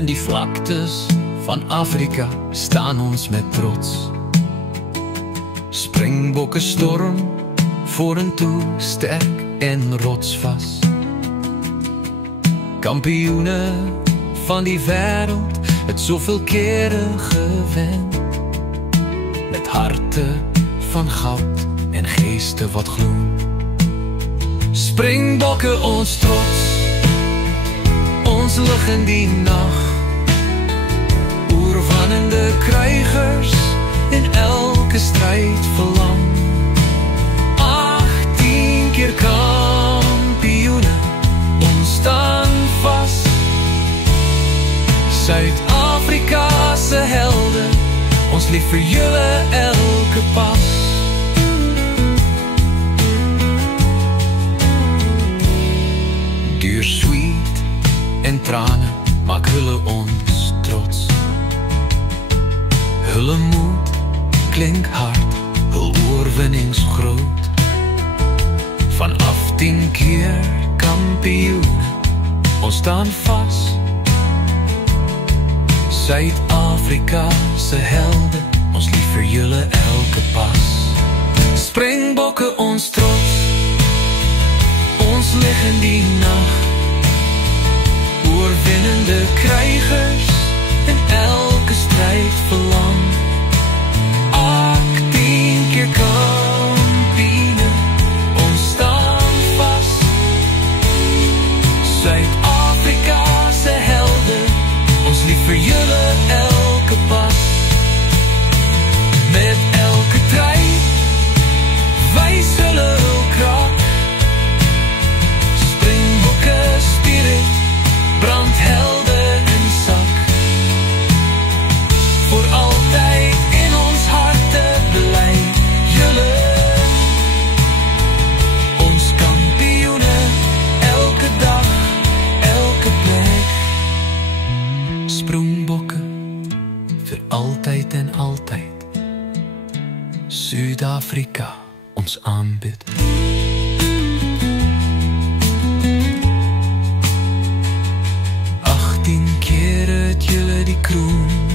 En die vlaktes van Afrika staan ons met trots. Springbokke storm, vorentoe sterk en rotsvast. Kampioene van die wêreld, het soveel kere gewen. Met harte van goud en geeste wat gloei. Springbokke ons trots, ons lig in die nacht. Oorwannende kruigers in elke strijd verlam. 18 keer kampioene, ons staan vast. Suid-Afrika'se helden, ons lief vir julle elke pas. Deur sweet en trane maak hulle ons trots. Hulle moed klink hard, hul oorwinnings groot. Vanaf 10 keer kampioen, ons staan vast. Suid-Afrika'se helden, ons lief vir julle elke pas. Springbokke ons trots, ons lig in die nacht. Oorwinnende kruigers in elke strijd verlam. 18 keer kampioene, ons staan vast. Suid-Afrika'se helden, ons lief vir julle elke pas. Met elke trui wys hulle hul krag. Springbokke spirit brand helder in sak. Voor altyd in ons harte bly julle. Ons kampioene, elke dag, elke plek. Springbokke, vir altyd en altyd. Suid-Afrika ons aanbid. 18 keer het julle die kroon